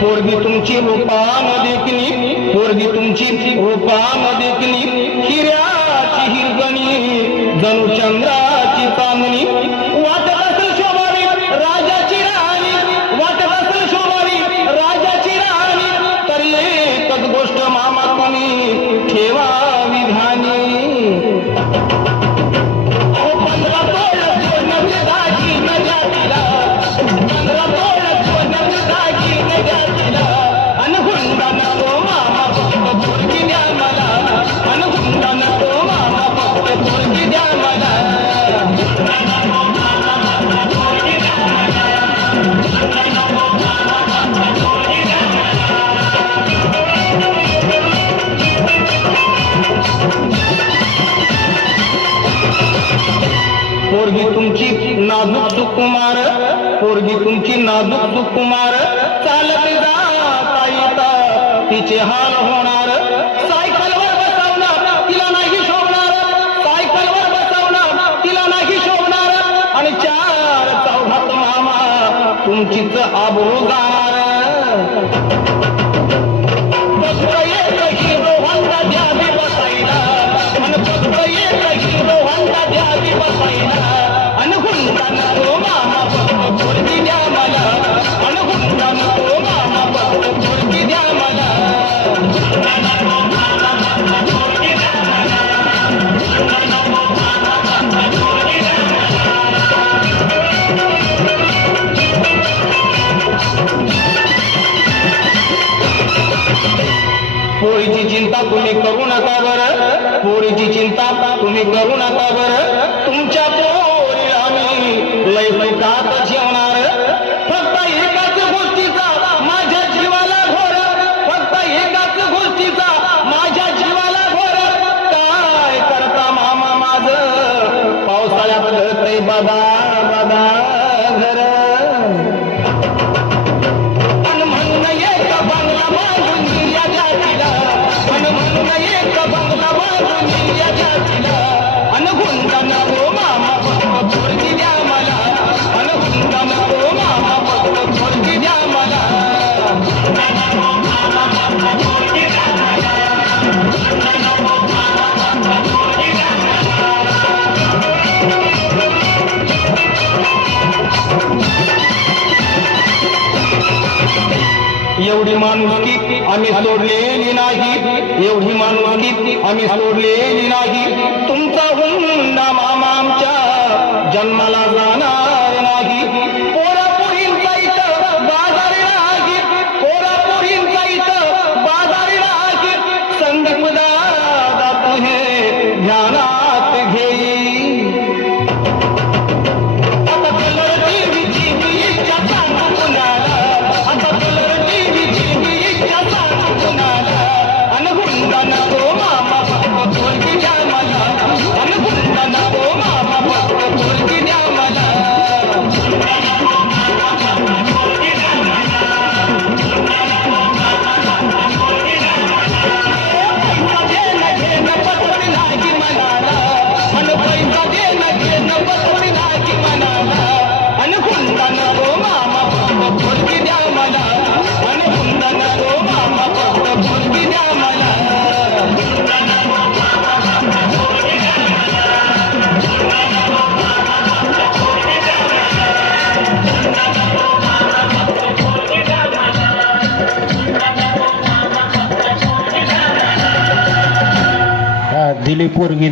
पोरगी तुमची रूपान देखणी, पोरगी तुमची रूपान देखणी, हिऱ्याची हिरगणी जणू चंद्राची चांदणी, वाटत असेल शोभावी राजाची राणी, वाटत असेल शोभावी राजाची राणी, तरी एकच गोष्ट मामा तुम्ही ठेवावी ध्यानी. 15 तोळ सोन्याची दागिने द्या तिला, 15 तोळ सोन्याची दागिने द्या तिला, अन हुंडा नको मामा फक्त पोरगी द्या मला, अन हुंडा नको मामा फक्त पोरगी द्या मला. पोरगी तुमची नाजूक सुकुमार, पोरगी तुमची नाजूक सुकुमार, चालत जाता येता तिचे हाल होणार. सायकलवर बसवणार तिला नाही शोभणार, सायकलवर बसवणार तिला नाही शोभणार, आणि 4 चौघात मामा तुमचीच आबरू जाणार. फक्त एक हिरो होंडा द्यावी बसायला, आणि फक्त एक हिरो होंडा द्यावी बसायला, अन हुंडा नको मामा फक्त पोरगी द्या मला, अन हुंडा नको मामा फक्त पोरगी द्या मला. पोरीची चिंता तुम्ही करू नका बरं, पोरीची चिंता तुम्ही करू नका बरं, तुमच्या पोरीला आम्ही लय सुखात ठेवणार. फक्त एकाच गोष्टीचा माझ्या जीवाला घोर, फक्त एकाच गोष्टीचा माझ्या जीवाला घोर, काय करता मामा माझं पावसाळ्यात घरते बदा बदा घर. एक बंगला बांधून या जातीला, अन म्हणून एक बंगला बांधून या जातीला, अन हुंडा नको मामा फक्त पोरगी द्या मला, अन हुंडा नको मामा फक्त पोरगी द्या मला. एवढी माणुसकी आम्ही सोडलेली नाही, एवढी माणुसकी आम्ही सोडलेली नाही, तुमचा हुंडा मामा आमच्या जन्माला जाणार नाही. पोरापोरींचा इथं बाजार नाही, पोरापोरींचा इथं बाजार नाही, संदीप दादा तू हे ध्यानात घेई. आता कलर टीव्हीची इच्छा सांगू कुणाला, आता कलर अन हुंडा नको मामा फक्त पोरगी द्या मला, दिली पोरगी